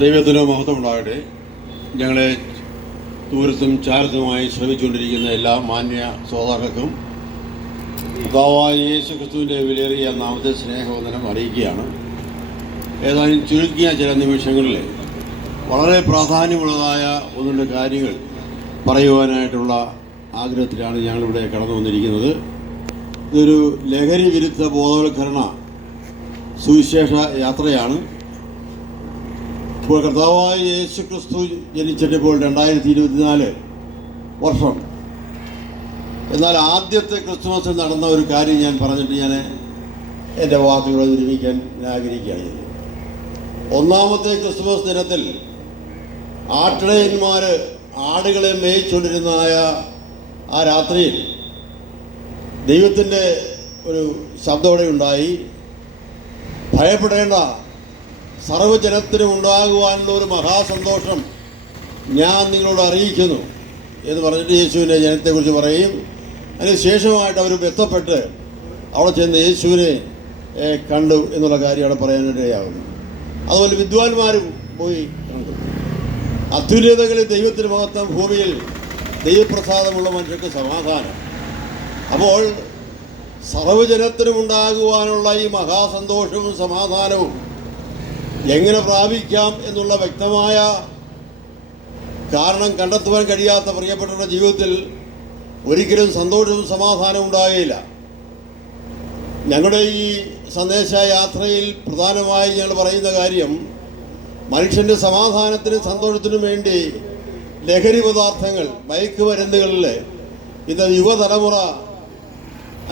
ദൈവത്തിന് മഹത്വമുണ്ടാകട്ടെ. ഞങ്ങളെ ദൂരത്തും ചാരത്തുമായി ശ്രമിച്ചുകൊണ്ടിരിക്കുന്ന എല്ലാ മാന്യ സഹോദരർക്കും കർത്താവായ യേശു ക്രിസ്തുവിൻ്റെ വിലയേറിയ നാമത്തെ സ്നേഹവന്ദനം അറിയിക്കുകയാണ്. ഏതാനും ചുരുക്കിയ ചില നിമിഷങ്ങളിൽ വളരെ പ്രാധാന്യമുള്ളതായ ഒന്നുണ്ട് കാര്യങ്ങൾ പറയുവാനായിട്ടുള്ള ആഗ്രഹത്തിലാണ് ഞങ്ങളിവിടെ കടന്നു വന്നിരിക്കുന്നത്. ഇതൊരു ലഹരി വിരുദ്ധ ബോധവൽക്കരണ സുവിശേഷ യാത്രയാണ്. ഇപ്പോൾ കർത്താവായ യേശു ക്രിസ്തു ജനിച്ചിട്ടിപ്പോൾ 2024 വർഷം. എന്നാൽ ആദ്യത്തെ ക്രിസ്തുമസിൽ നടന്ന ഒരു കാര്യം ഞാൻ പറഞ്ഞിട്ട് ഞാൻ എൻ്റെ വാക്കുകൾ വിരമിക്കാൻ ആഗ്രഹിക്കുകയാണ്. ഒന്നാമത്തെ ക്രിസ്തുമസ് ദിനത്തിൽ ആട്ടിടയന്മാർ ആടുകളെ മേയിച്ചുകൊണ്ടിരുന്നതായ ആ രാത്രിയിൽ ദൈവത്തിൻ്റെ ഒരു ശബ്ദം അവിടെ ഉണ്ടായി. ഭയപ്പെടേണ്ട, സർവ്വജനത്തിനും ഉണ്ടാകുവാനുള്ള ഒരു മഹാസന്തോഷം ഞാൻ നിങ്ങളോട് അറിയിക്കുന്നു എന്ന് പറഞ്ഞിട്ട് യേശുവിൻ്റെ ജനത്തെക്കുറിച്ച് പറയും. അതിന് ശേഷമായിട്ട് അവർ ബന്ധപ്പെട്ട് അവിടെ ചെന്ന് യേശുവിനെ കണ്ടു എന്നുള്ള കാര്യം അവിടെ പറയാനിടയാകുന്നു. അതുപോലെ വിദ്വാൻമാരും പോയി കണ്ടു. അത്യുന്നതകളിൽ ദൈവത്തിന് മഹത്വം, ഭൂമിയിൽ ദൈവപ്രസാദമുള്ള മനുഷ്യർക്ക് സമാധാനം. അപ്പോൾ സർവ്വജനത്തിനും ഉണ്ടാകുവാനുള്ള ഈ മഹാസന്തോഷവും സമാധാനവും എങ്ങനെ പ്രാപിക്കാം എന്നുള്ള വ്യക്തമായ കാരണം കണ്ടെത്തുവാൻ കഴിയാത്ത പ്രിയപ്പെട്ടവരുടെ ജീവിതത്തിൽ ഒരിക്കലും സന്തോഷവും സമാധാനവും ഉണ്ടാകുകയില്ല. ഞങ്ങളുടെ ഈ സന്ദേശ യാത്രയിൽ പ്രധാനമായി ഞങ്ങൾ പറയുന്ന കാര്യം, മനുഷ്യൻ്റെ സമാധാനത്തിനും സന്തോഷത്തിനും വേണ്ടി ലഹരി പദാർത്ഥങ്ങൾ, മയക്കുമരുന്നുകളിൽ ഇന്ന് യുവതലമുറ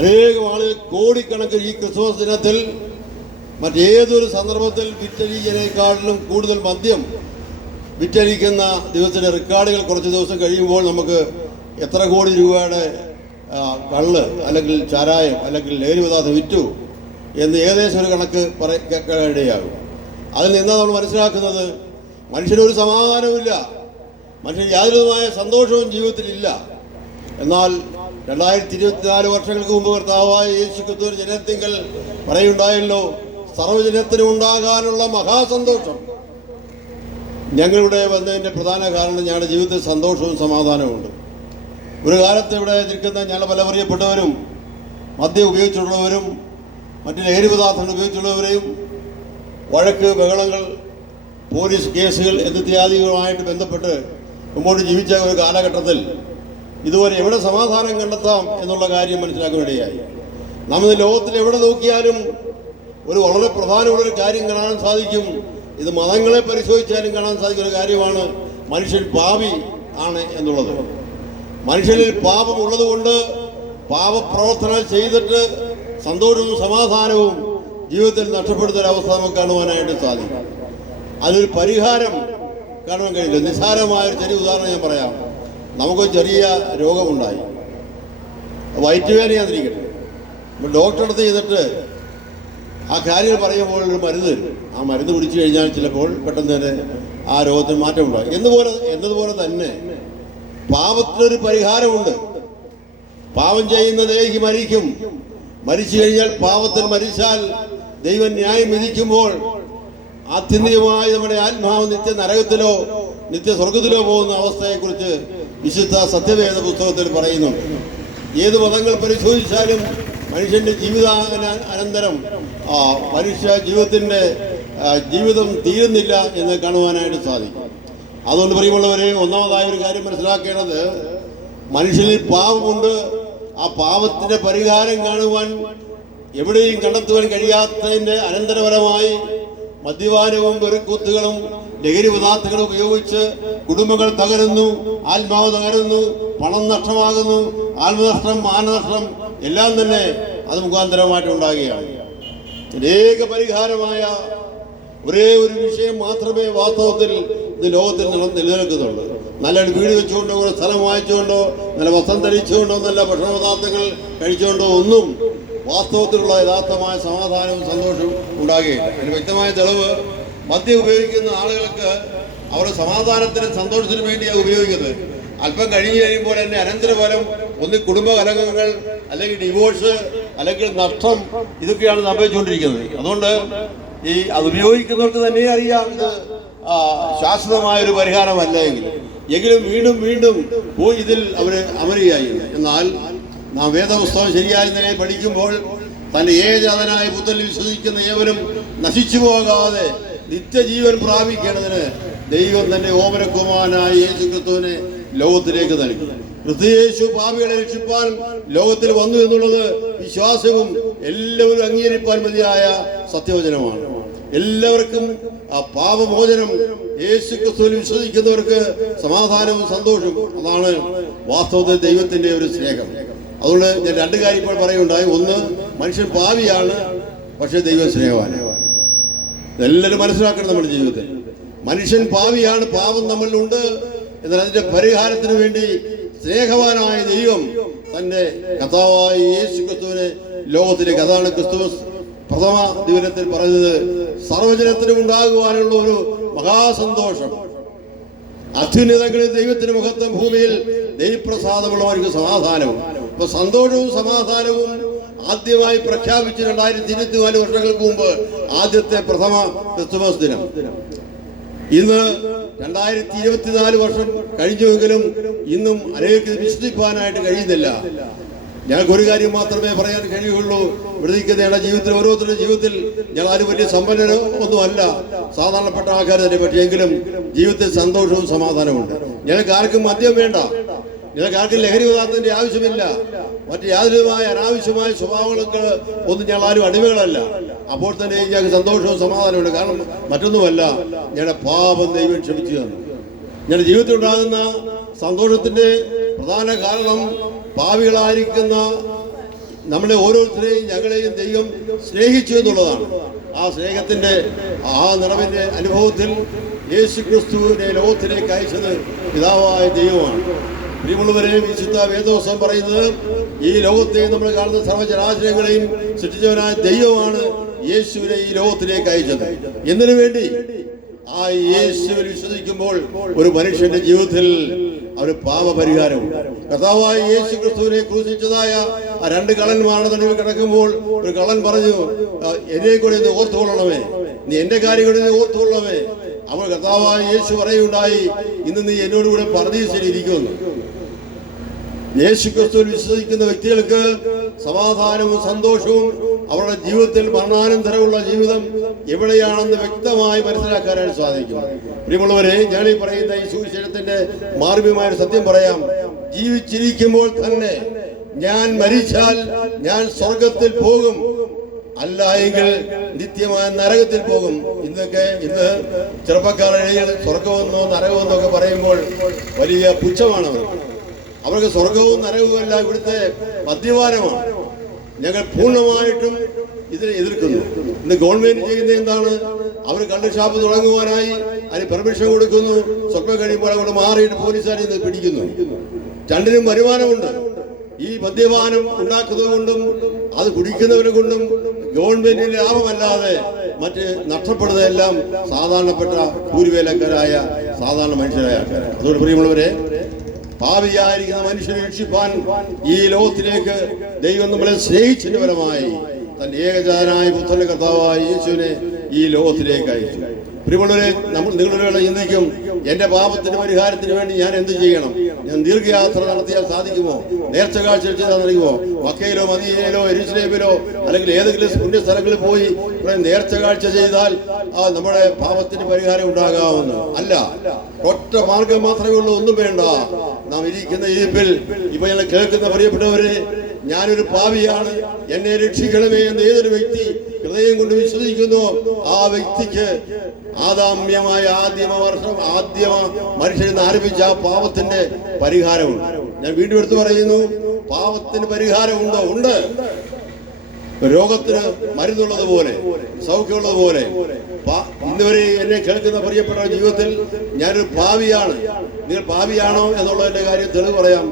അനേകം ആളുകൾ കോടിക്കണക്കിന് ഈ ക്രിസ്മസ് ദിനത്തിൽ മറ്റേതൊരു സന്ദർഭത്തിൽ വിറ്റഴിക്കുന്നതിനേക്കാളിലും കൂടുതൽ മദ്യം വിറ്റഴിക്കുന്ന ദിവസത്തിൻ്റെ റെക്കോർഡുകൾ കുറച്ച് ദിവസം കഴിയുമ്പോൾ നമുക്ക് എത്ര കോടി രൂപയുടെ കള്ള് അല്ലെങ്കിൽ ചാരായം അല്ലെങ്കിൽ ലഹരി പദാർത്ഥം വിറ്റു എന്ന് ഏകദേശം ഒരു കണക്ക് കേൾക്കാനിടയാകും. അതിൽ നിന്നാണ് നമ്മൾ മനസ്സിലാക്കുന്നത്, മനുഷ്യനൊരു സമാധാനവുമില്ല, മനുഷ്യന് യാതൊരുമായ സന്തോഷവും ജീവിതത്തിലില്ല. എന്നാൽ 2024 വർഷങ്ങൾക്ക് മുമ്പ് കർത്താവായ യേശു ക്രിസ്തുവിന്റെ ജനത്തിങ്കൽ പറയുണ്ടായല്ലോ, സർവ്വജനത്തിനും ഉണ്ടാകാനുള്ള മഹാസന്തോഷം. ഞങ്ങളിവിടെ വന്നതിൻ്റെ പ്രധാന കാരണം ഞങ്ങളുടെ ജീവിതത്തിൽ സന്തോഷവും സമാധാനവുമുണ്ട്. ഒരു കാലത്ത് ഇവിടെ നിൽക്കുന്ന ഞങ്ങൾ പല പ്രിയപ്പെട്ടവരും മദ്യം ഉപയോഗിച്ചുള്ളവരും മറ്റ് ലഹരി പദാർത്ഥങ്ങൾ ഉപയോഗിച്ചുള്ളവരെയും വഴക്ക്, ബഹളങ്ങൾ, പോലീസ് കേസുകൾ എന്നിത്യാദികളുമായിട്ട് ബന്ധപ്പെട്ട് മുമ്പോട്ട് ജീവിച്ച ഒരു കാലഘട്ടത്തിൽ ഇതുവരെ എവിടെ സമാധാനം കണ്ടെത്താം എന്നുള്ള കാര്യം മനസ്സിലാക്കുവാനിടയായി. നമ്മൾ ലോകത്തിൽ എവിടെ നോക്കിയാലും ഒരു വളരെ പ്രധാനമുള്ളൊരു കാര്യം കാണാൻ സാധിക്കും. ഇത് മതങ്ങളെ പരിശോധിച്ചാലും കാണാൻ സാധിക്കുന്ന ഒരു കാര്യമാണ്, മനുഷ്യൻ പാപി ആണ് എന്നുള്ളത്. മനുഷ്യനിൽ പാപമുള്ളത് കൊണ്ട് പാപപ്രവർത്തനം ചെയ്തിട്ട് സന്തോഷവും സമാധാനവും ജീവിതത്തിൽ നഷ്ടപ്പെടുത്തുന്നൊരവസ്ഥ നമുക്ക് കാണുവാനായിട്ട് സാധിക്കും. അതിനൊരു പരിഹാരം കാണുവാൻ കഴിയില്ല. നിസ്സാരമായൊരു ചെറിയ ഉദാഹരണം ഞാൻ പറയാം. നമുക്കൊരു ചെറിയ രോഗമുണ്ടായി, വയറ്റുവേദനയാതിരിക്കട്ടെ. ഡോക്ടറെ അടുത്ത് ചെയ്തിട്ട് ആ കാര്യങ്ങൾ പറയുമ്പോൾ ഒരു മരുന്ന് തരും. ആ മരുന്ന് കുടിച്ചു കഴിഞ്ഞാൽ ചിലപ്പോൾ പെട്ടെന്ന് തന്നെ ആ രോഗത്തിന് മാറ്റമുണ്ടാകും. എന്നതുപോലെ തന്നെ പാപത്തിനൊരു പരിഹാരമുണ്ട്. പാപം ചെയ്യുന്ന ദേഹി മരിക്കും. മരിച്ചു കഴിഞ്ഞാൽ, പാപത്തിൽ മരിച്ചാൽ ദൈവം ന്യായം വിധിക്കുമ്പോൾ ആത്യന്തികമായി നമ്മുടെ ആത്മാവ് നിത്യ നരകത്തിലോ നിത്യ സ്വർഗത്തിലോ പോകുന്ന അവസ്ഥയെക്കുറിച്ച് വിശുദ്ധ സത്യവേദ പുസ്തകത്തിൽ പറയുന്നുണ്ട്. ഏത് മതങ്ങൾ പരിശോധിച്ചാലും മനുഷ്യന്റെ അനന്തരം മനുഷ്യ ജീവിതം തീരുന്നില്ല എന്ന് കാണുവാനായിട്ട് സാധിക്കും. അതുകൊണ്ട് പ്രിയമുള്ളവരെ, ഒന്നാമതായ ഒരു കാര്യം മനസ്സിലാക്കേണ്ടത്, മനുഷ്യനിൽ പാപമുണ്ട്. ആ പാപത്തിന്റെ പരിഹാരം കാണുവാൻ എവിടെയും കണ്ടെത്തുവാൻ കഴിയാത്തതിന്റെ അനന്തരഫലമായി മദ്യപാനവും വെറുക്കൂത്തുകളും ലഹരി പദാർത്ഥങ്ങളും ഉപയോഗിച്ച് കുടുംബങ്ങൾ തകരുന്നു, ആത്മാവ് തകരുന്നു, പണം നഷ്ടമാകുന്നു, ആത്മനഷ്ടം, മാനനഷ്ടം എല്ലാം തന്നെ അത് മുഖാന്തരമായിട്ട് ഉണ്ടാകുകയാണ്. അനേക പരിഹാരമായ ഒരേ ഒരു വിഷയം മാത്രമേ വാസ്തവത്തിൽ ഇത് ലോകത്തിൽ നിലനിൽക്കുന്നുള്ളൂ. നല്ലൊരു വീട് വെച്ചുകൊണ്ടോ, ഒരു സ്ഥലം വാങ്ങിച്ചുകൊണ്ടോ, നല്ല വസ്ത്രം ധരിച്ചുകൊണ്ടോ, നല്ല ഭക്ഷണ പദാർത്ഥങ്ങൾ കഴിച്ചുകൊണ്ടോ ഒന്നും വാസ്തവത്തിലുള്ള യഥാർത്ഥമായ സമാധാനവും സന്തോഷവും ഉണ്ടാകുകയില്ല. അതിന് വ്യക്തമായ തെളിവ്, മദ്യം ഉപയോഗിക്കുന്ന ആളുകൾക്ക് അവരുടെ സമാധാനത്തിനും സന്തോഷത്തിനും വേണ്ടിയാണ് ഉപയോഗിക്കുന്നത്. അല്പം കഴിഞ്ഞ് കഴിയുമ്പോൾ തന്നെ അനന്തരഫലം ഒന്ന് കുടുംബ കലഹങ്ങൾ, അല്ലെങ്കിൽ ഡിവോഴ്സ്, അല്ലെങ്കിൽ നഷ്ടം, ഇതൊക്കെയാണ് സംഭവിച്ചുകൊണ്ടിരിക്കുന്നത്. അതുകൊണ്ട് അത് ഉപയോഗിക്കുന്നവർക്ക് തന്നെ അറിയാം ഇത് ശാശ്വതമായ ഒരു പരിഹാരമല്ല എങ്കിലും വീണ്ടും വീണ്ടും പോയി ഇതിൽ അവർ അമരുകയായി. എന്നാൽ നാം വേദപുസ്തകം ശരിയായ നിലയിൽ പഠിക്കുമ്പോൾ തന്റെ ഏകജാതനായ പുത്രനിൽ വിശ്വസിക്കുന്ന ഏവരും നശിച്ചു പോകാതെ നിത്യജീവൻ പ്രാപിക്കേണ്ടതിന് ദൈവം തന്റെ ഓമനകുമാരനായ യേശുക്രിസ്തുവിനെ ലോകത്തിലേക്ക് നൽകി. ക്രിസ്തുയേശു പാപികളെ രക്ഷിപ്പാൻ ലോകത്തിൽ വന്നു എന്നുള്ളത് വിശ്വാസവും എല്ലാവരും അംഗീകരിപ്പാൻ മതിയായ സത്യവചനമാണ്. എല്ലാവർക്കും ആ പാപമോചനം യേശുക്രിസ്തുവിൽ വിശ്വസിക്കുന്നവർക്ക് സമാധാനവും സന്തോഷവും. അതാണ് വാസ്തവത്തിൽ ദൈവത്തിന്റെ ഒരു സ്നേഹം. അതുകൊണ്ട് ഞാൻ രണ്ട് കാര്യം ഇപ്പോൾ പറയുണ്ടായി. ഒന്ന്, മനുഷ്യൻ പാപിയാണ്, പക്ഷെ ദൈവം സ്നേഹവാനാണ്. ഇതെല്ലാവരും മനസ്സിലാക്കണം. നമ്മുടെ ജീവിതത്തിൽ മനുഷ്യൻ പാപിയാണ്, പാപം നമ്മളിലുണ്ട്. എന്നാൽ അതിന്റെ പരിഹാരത്തിന് വേണ്ടി സ്നേഹവാനായ ദൈവം തന്റെ കർത്താവായ യേശുക്രിസ്തുവിനെ ലോകത്തിലേക്ക്, അതാണ് ക്രിസ്തുമസ് പ്രഥമ ദിവസത്തിൽ പറഞ്ഞത്, സർവജനത്തിനും ഉണ്ടാകുവാനുള്ള ഒരു മഹാസന്തോഷം. അത്യുന്നതങ്ങളിൽ ദൈവത്തിന് മഹത്വം, ഭൂമിയിൽ ദൈവപ്രസാദമുള്ളവർക്ക് സമാധാനവും. അപ്പൊ സന്തോഷവും സമാധാനവും ആദ്യമായി പ്രഖ്യാപിച്ച് 2024 വർഷങ്ങൾക്ക് മുമ്പ് ആദ്യത്തെ പ്രഥമ ക്രിസ്തുമസ് ദിനം. ഇന്ന് 2024 വർഷം കഴിഞ്ഞുവെങ്കിലും ഇന്നും അനേകം വിശ്വസിപ്പാനായിട്ട് കഴിയുന്നില്ല. ഞങ്ങൾക്ക് ഒരു കാര്യം മാത്രമേ പറയാൻ കഴിയുള്ളൂ. വൃതിക്കുന്ന ജീവിതത്തിൽ, ഓരോരുത്തരുടെ ജീവിതത്തിൽ ഞങ്ങൾ ആരും വലിയ സമ്പന്നരോ ഒന്നുമല്ല, സാധാരണപ്പെട്ട ആൾക്കാർ തന്നെ. പക്ഷേ എങ്കിലും ജീവിതത്തിൽ സന്തോഷവും സമാധാനമുണ്ട്. ഞങ്ങൾക്ക് ആർക്കും മദ്യം വേണ്ട, ഞങ്ങൾക്ക് ആർക്കും ലഹരി പദാർത്ഥത്തിന്റെ ആവശ്യമില്ല, മറ്റ് യാതൊരുമായ അനാവശ്യമായ സ്വഭാവങ്ങൾക്ക് ഒന്നും ഞങ്ങൾ ആരും അടിമകളല്ല. അപ്പോൾ തന്നെ ഞങ്ങൾക്ക് സന്തോഷവും സമാധാനമുണ്ട്. കാരണം മറ്റൊന്നുമല്ല, ഞങ്ങളുടെ പാപം ദൈവം ക്ഷമിച്ചു തന്നു. ഞങ്ങളുടെ ജീവിതത്തിൽ ഉണ്ടാകുന്ന സന്തോഷത്തിന്റെ പ്രധാന കാരണം പാപികളായിരിക്കുന്ന നമ്മളെ ഓരോരുത്തരെയും ഞങ്ങളെയും ദൈവം സ്നേഹിച്ചു എന്നുള്ളതാണ്. ആ സ്നേഹത്തിന്റെ ആ നിറവിന്റെ അനുഭവത്തിൽ യേശുക്രിസ്തുവിനെ ലോകത്തിലേക്ക് അയച്ചത് പിതാവായ ദൈവമാണ്. പ്രിയമുള്ളവരെ, വിശുദ്ധ വേദപുസ്തകം പറയുന്നത് ഈ ലോകത്തെ നമ്മൾ കാണുന്ന സർവ്വചരാചരങ്ങളെയും സൃഷ്ടിച്ചവനായ ദൈവമാണ് യേശുവിനെ ഈ ലോകത്തിലേക്ക് അയച്ചത്. എന്തിനു വേണ്ടി? ആ യേശുവിൽ വിശ്വസിക്കുമ്പോൾ ഒരു മനുഷ്യന്റെ ജീവിതത്തിൽ ഒരു പാപപരിഹാരവും. കർത്താവായ യേശു ക്രിസ്തുവിനെ ക്രൂശിച്ചതായ ആ രണ്ട് കള്ളന്മാരുടെ നടുവിൽ കിടക്കുമ്പോൾ ഒരു കള്ളൻ പറഞ്ഞു, എന്നെ കൂടെ ഇത് ഓർത്തുകൊള്ളണമേ, നീ എന്റെ കാര്യം കൂടെ ഓർത്തുകൊള്ളണമേ. അപ്പോൾ കർത്താവായ യേശു പറയുണ്ടായി, ഇന്ന് നീ എന്നോട് കൂടെ പരദീസയിലിരിക്കുമെന്ന്. യേശു ക്രിസ്തുവിൽ വിശ്വസിക്കുന്ന വ്യക്തികൾക്ക് സമാധാനവും സന്തോഷവും അവരുടെ ജീവിതത്തിൽ മരണാനന്തരമുള്ള ജീവിതം എവിടെയാണെന്ന് വ്യക്തമായി മനസ്സിലാക്കാനായിട്ട് സാധിക്കും. പ്രിയമുള്ളവരെ, ഞാൻ ഈ പറയുന്ന ഈ സുവിശേഷത്തിന്റെ മാർമ്മികമായ സത്യം പറയാം. ജീവിച്ചിരിക്കുമ്പോൾ തന്നെ ഞാൻ മരിച്ചാൽ ഞാൻ സ്വർഗത്തിൽ പോകും, അല്ല എങ്കിൽ നിത്യമായ നരകത്തിൽ പോകും. ഇന്ന് ചെറുപ്പക്കാരുടെ സ്വർഗമെന്നോ നരകമെന്നോ ഒക്കെ പറയുമ്പോൾ വലിയ പുച്ഛമാണ്. അവർക്ക് സ്വർഗവും നരകവും അല്ല, ഇവിടുത്തെ മദ്യപാനമാണ്. ഞങ്ങൾ പൂർണ്ണമായിട്ടും ഇതിനെ എതിർക്കുന്നു. ഇന്ന് ഗവൺമെന്റ് ചെയ്യുന്ന എന്താണ്? അവർ കള്ള് ഷാപ്പ് തുടങ്ങുവാനായി അതിന് പെർമിഷൻ കൊടുക്കുന്നു. സ്വപ്നം കഴിയുമ്പോൾ അവിടെ മാറിയിട്ട് പോലീസുകാരെ ഇത് പിടിക്കുന്നു. രണ്ടിനും വരുമാനമുണ്ട്. ഈ മദ്യപാനം ഉണ്ടാക്കുന്നത് കൊണ്ടും അത് കുടിക്കുന്നവരെ കൊണ്ടും ഗവൺമെന്റിന് ലാഭമല്ലാതെ മറ്റ് നഷ്ടപ്പെടുന്നതെല്ലാം സാധാരണപ്പെട്ട കൂലിവേലക്കാരായ സാധാരണ മനുഷ്യരായ ആൾക്കാരാണ്. അതുകൊണ്ട് പ്രിയമുള്ളവരെ, പാപിയായിരിക്കുന്ന മനുഷ്യനെ രക്ഷിപ്പാൻ ഈ ലോകത്തിലേക്ക് ദൈവം നമ്മളെ സ്നേഹിച്ചതിന്റെ ഫലമായി തന്റെ ഏകജാതനായ പുത്രന്റെ കർത്താവായ യേശുവിനെ ഈ ലോകത്തിലേക്ക് അയച്ചു. പ്രിയമുള്ളവരെ, നിങ്ങളുടെ ചിന്തിക്കും, എന്റെ പാപത്തിന്റെ പരിഹാരത്തിന് വേണ്ടി ഞാൻ എന്ത് ചെയ്യണം? ഞാൻ ദീർഘയാത്ര നടത്തിയാൽ സാധിക്കുമോ? നേർച്ച കാഴ്ച ചെയ്താൽ നൽകുമോ? മക്കയിലോ മദീനയിലോ യെരുശലേമിലോ അല്ലെങ്കിൽ ഏതെങ്കിലും പുണ്യ സ്ഥലങ്ങളിൽ പോയി നേർച്ച കാഴ്ച ചെയ്താൽ നമ്മുടെ പാപത്തിന് പരിഹാരം ഉണ്ടാകാമെന്ന് അല്ല. ഒറ്റ മാർഗം മാത്രമേ ഉള്ളൂ. ഒന്നും വേണ്ട. നാം ഇരിക്കുന്ന ഇരിപ്പിൽ ഇപ്പൊ ഞങ്ങൾ കേൾക്കുന്ന പ്രിയപ്പെട്ടവരെ, ഞാനൊരു പാപിയാണ്, എന്നെ രക്ഷിക്കണമേ എന്ന് ഏതൊരു വ്യക്തി ഹൃദയം കൊണ്ട് വിശ്വസിക്കുന്നു, ആ വ്യക്തിക്ക് ആദാമ്യമായ ആദ്യ മനുഷ്യരിൽ നിന്ന് ആരംഭിച്ച ആ പാപത്തിന്റെ പരിഹാരമുണ്ട്. ഞാൻ വീണ്ടും എടുത്തു പറയുന്നു, പാപത്തിന് പരിഹാരമുണ്ടോ? ഉണ്ട്. രോഗത്തിന് മരുന്നുള്ളതുപോലെ, സൗഖ്യമുള്ളതുപോലെ ഇന്നുവരെ എന്നെ കേൾക്കുന്ന പ്രിയപ്പെട്ട ജീവിതത്തിൽ ഞാനൊരു പാപിയാണ്. നിങ്ങൾ പാപിയാണോ എന്നുള്ളതിന്റെ കാര്യം തെളിവ് പറയാം.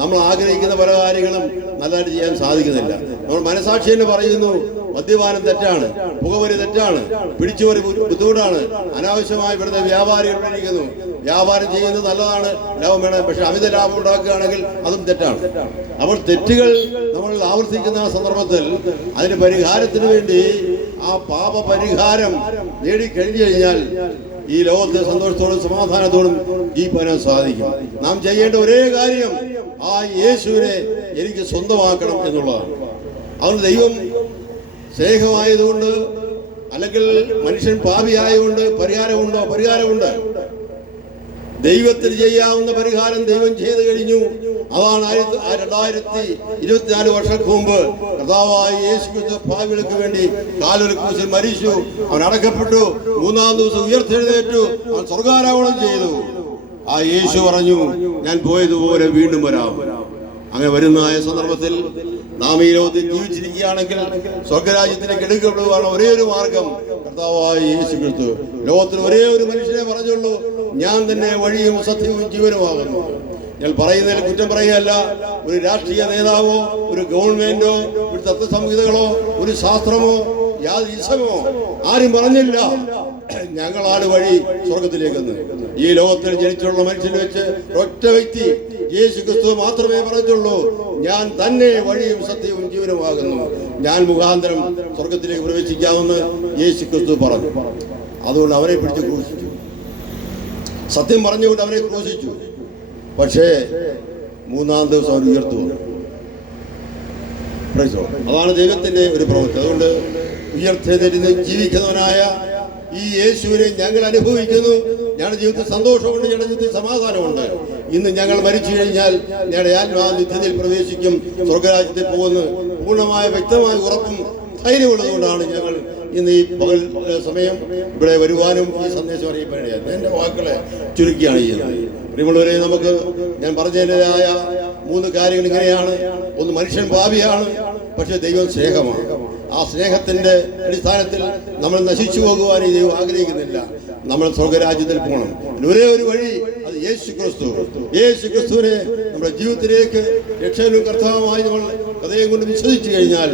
നമ്മൾ ആഗ്രഹിക്കുന്ന പല കാര്യങ്ങളും നല്ലതായിട്ട് ചെയ്യാൻ സാധിക്കുന്നില്ല. നമ്മൾ മനസാക്ഷി തന്നെ പറയുന്നു, മദ്യപാനം തെറ്റാണ്, പുകവലി തെറ്റാണ്, പിടിച്ചുവരി ബുദ്ധിമുട്ടാണ്, അനാവശ്യമായി ഇവിടുത്തെ വ്യാപാരികൾ ഇരിക്കുന്നു. വ്യാപാരം ചെയ്യുന്നത് നല്ലതാണ്, ലാഭം വേണം, പക്ഷെ അമിത ലാഭം ഉണ്ടാക്കുകയാണെങ്കിൽ അതും തെറ്റാണ്. അപ്പോൾ തെറ്റുകൾ നമ്മൾ ആവർത്തിക്കുന്ന സന്ദർഭത്തിൽ അതിന്റെ പരിഹാരത്തിന് വേണ്ടി ആ പാപപരിഹാരം നേടിക്കഴിഞ്ഞു കഴിഞ്ഞാൽ ഈ ലോകത്തെ സന്തോഷത്തോടും സമാധാനത്തോടും ജീവിക്കാനും സാധിക്കും. നാം ചെയ്യേണ്ട ഒരേ കാര്യം ആ യേശുവിനെ എനിക്ക് സ്വന്തമാക്കണം എന്നുള്ളതാണ്. അതുകൊണ്ട് ദൈവം സ്നേഹമായതുകൊണ്ട്, അല്ലെങ്കിൽ മനുഷ്യൻ പാപിയായതുകൊണ്ട് പരിഹാരമുണ്ടോ? പരിഹാരമുണ്ട്. ദൈവത്തിന് ചെയ്യാവുന്ന പരിഹാരം ദൈവം ചെയ്തു കഴിഞ്ഞു. അതാണ് 2024 വർഷങ്ങൾക്ക് മുമ്പ് കർത്താവായ യേശു ക്രിസ്തു പാപികൾക്ക് വേണ്ടി കാൽവരി ക്രൂശിൽ മരിച്ചു. അവൻ അടക്കപ്പെട്ടു, 3-ാം ദിവസം ഉയർത്തെഴുന്നേറ്റു, അവൻ സ്വർഗ്ഗാരോഹണം ചെയ്തു. ആ യേശു പറഞ്ഞു, ഞാൻ പോയതുപോലെ വീണ്ടും വരാം. അങ്ങനെ വരുന്നതായ സന്ദർഭത്തിൽ നാം ഈ ലോകത്തിൽ ജീവിച്ചിരിക്കുകയാണെങ്കിൽ സ്വർഗരാജ്യത്തിലേക്ക് എടുക്കപ്പെടുവാനുള്ള ഒരേ ഒരു മാർഗം കർത്താവായ യേശു ക്രിസ്തു. ലോകത്തിൽ ഒരേ ഒരു മനുഷ്യനെ പറഞ്ഞുള്ളൂ, ഞാൻ തന്നെ വഴിയും സത്യവും ജീവനുമാകുന്നു. ഞാൻ പറയുന്നതിൽ കുറ്റം പറയുകയല്ല. ഒരു രാഷ്ട്രീയ നേതാവോ ഒരു ഗവൺമെന്റോ ഒരു തത്വസംഹിതകളോ ഒരു ശാസ്ത്രമോ യാതൊരു ആരും പറഞ്ഞില്ല ഞങ്ങളാണ് വഴി സ്വർഗത്തിലേക്കെന്ന്. ഈ ലോകത്തിൽ ജനിച്ചുള്ള മനുഷ്യനെ വെച്ച് ഒറ്റ വ്യക്തി യേശു ക്രിസ്തു മാത്രമേ പറഞ്ഞുള്ളൂ, ഞാൻ തന്നെ വഴിയും സത്യവും ജീവനുമാകുന്നു. ഞാൻ മുഖാന്തരം സ്വർഗത്തിലേക്ക് പ്രവേശിക്കാമെന്ന് യേശു ക്രിസ്തു പറഞ്ഞു. അതുകൊണ്ട് അവരെ പിടിച്ച് ക്രൂശിച്ചു. സത്യം പറഞ്ഞുകൊണ്ട് അവരെ ക്രൂശിച്ചു. പക്ഷേ 3-ാം ദിവസം അവർ ഉയർത്തു വന്നു. അതാണ് ദൈവത്തിന്റെ ഒരു പ്രവൃത്തി. അതുകൊണ്ട് ഉയർത്തെഴുന്നേറ്റ് ജീവിക്കുന്നവനായ ഈ യേശുവിനെ ഞങ്ങൾ അനുഭവിക്കുന്നു. ഞങ്ങളുടെ ജീവിതത്തിൽ സന്തോഷമുണ്ട്, ഞങ്ങളുടെ ജീവിതത്തിൽ സമാധാനമുണ്ട്. ഇന്ന് ഞങ്ങൾ മരിച്ചു കഴിഞ്ഞാൽ ഞങ്ങളുടെ ആത്മാവ് നിത്യതയിൽ പ്രവേശിക്കും, സ്വർഗരാജ്യത്തിൽ പോകുന്നു പൂർണ്ണമായ വ്യക്തമായ ഉറപ്പും ധൈര്യമുള്ളതുകൊണ്ടാണ് ഞങ്ങൾ ഇന്ന് ഈ പകൽ സമയം ഇവിടെ വരുവാനും ഈ സന്ദേശം അറിയപ്പെടേണ്ടത്. എൻ്റെ വാക്കുകളെ ചുരുക്കിയാണ് ചെയ്യുന്നത്. പ്രിയമുള്ളവരെ, നമുക്ക് ഞാൻ പറഞ്ഞതിൻ്റെതായ 3 കാര്യങ്ങൾ ഇങ്ങനെയാണ്. ഒന്ന്, മനുഷ്യൻ പാപിയാണ്, പക്ഷെ ദൈവം സ്നേഹമാണ്. ആ സ്നേഹത്തിന്റെ അടിസ്ഥാനത്തിൽ നമ്മൾ നശിച്ചു പോകുവാൻ ഈ ദൈവം ആഗ്രഹിക്കുന്നില്ല. നമ്മൾ സ്വർഗരാജ്യത്തിൽ പോകണം. ഒരേ ഒരു വഴി, അത് യേശു ക്രിസ്തു. യേശു ക്രിസ്തുവിനെ നമ്മുടെ ജീവിതത്തിലേക്ക് രക്ഷകനും കർത്താവുമായി നമ്മൾ ഹൃദയം കൊണ്ട് വിശ്വസിച്ചു കഴിഞ്ഞാൽ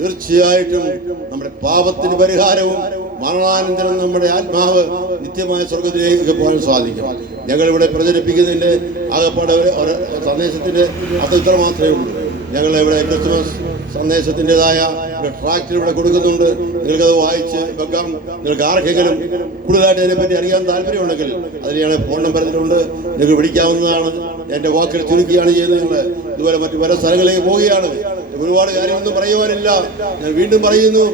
തീർച്ചയായിട്ടും നമ്മുടെ പാപത്തിന് പരിഹാരവും മരണാനന്തരം നമ്മുടെ ആത്മാവ് നിത്യമായ സ്വർഗത്തിലേക്ക് പോകാൻ സാധിക്കും. ഞങ്ങളിവിടെ പ്രചരിപ്പിക്കുന്നതിൻ്റെ ആകപ്പാടെ ഒരു സന്ദേശത്തിൻ്റെ അത്ര മാത്രമേ ഉള്ളൂ. ഞങ്ങളിവിടെ ക്രിസ്തുമസ് സന്ദേശത്തിൻ്റെതായ ഒരു ട്രാക്ട് ഇവിടെ കൊടുക്കുന്നുണ്ട്. നിങ്ങൾക്കത് വായിച്ച് വെക്കാം. നിങ്ങൾക്ക് ആർക്കെങ്കിലും കൂടുതലായിട്ട് അതിനെപ്പറ്റി അറിയാൻ താല്പര്യമുണ്ടെങ്കിൽ അതിന് ഞാൻ ഫോൺ നമ്പർ തന്നിട്ടുണ്ട്, നിങ്ങൾക്ക് വിളിക്കാവുന്നതാണ്. എൻ്റെ വാക്കുകൾ ചുരുക്കിയാണ് ചെയ്യുന്നത്. ഞങ്ങൾ ഇതുപോലെ മറ്റു പല സ്ഥലങ്ങളിലേക്ക് പോവുകയാണ്. ഒരുപാട് കാര്യമൊന്നും പറയുവാനില്ല. ഞാൻ വീണ്ടും പറയുന്നു,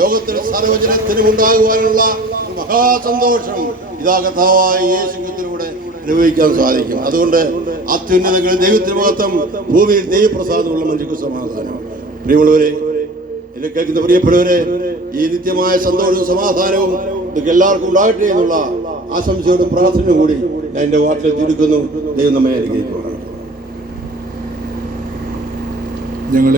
ലോകത്തിൽ സർവ്വജനത്തിനും ഉണ്ടാകുവാനുള്ള മഹാസന്തോഷം ഇതാ കർത്താവായ യേശു ക്രിസ്തുവിലൂടെ അനുഭവിക്കാൻ സാധിക്കും. അതുകൊണ്ട് അത്യുന്നതങ്ങളിൽ ദൈവത്തിന് മഹത്വം, ഭൂമിയിൽ ദൈവപ്രസാദമുള്ള മനുഷ്യർക്ക് സമാധാനം. പ്രിയമുള്ളവരെ, എന്നെ കേൾക്കുന്ന പ്രിയപ്പെട്ടവരെ, ഈ നിത്യമായ സന്തോഷവും സമാധാനവും നിങ്ങൾക്ക് എല്ലാവർക്കും ഉണ്ടാകട്ടെ എന്നുള്ള ആശംസയോടും പ്രാർത്ഥനയും കൂടി ഞാൻ എൻ്റെ വാക്കുകൾ ചുരുക്കുന്നു. ദൈവം നമ്മെ അനുഗ്രഹിക്കുന്നു.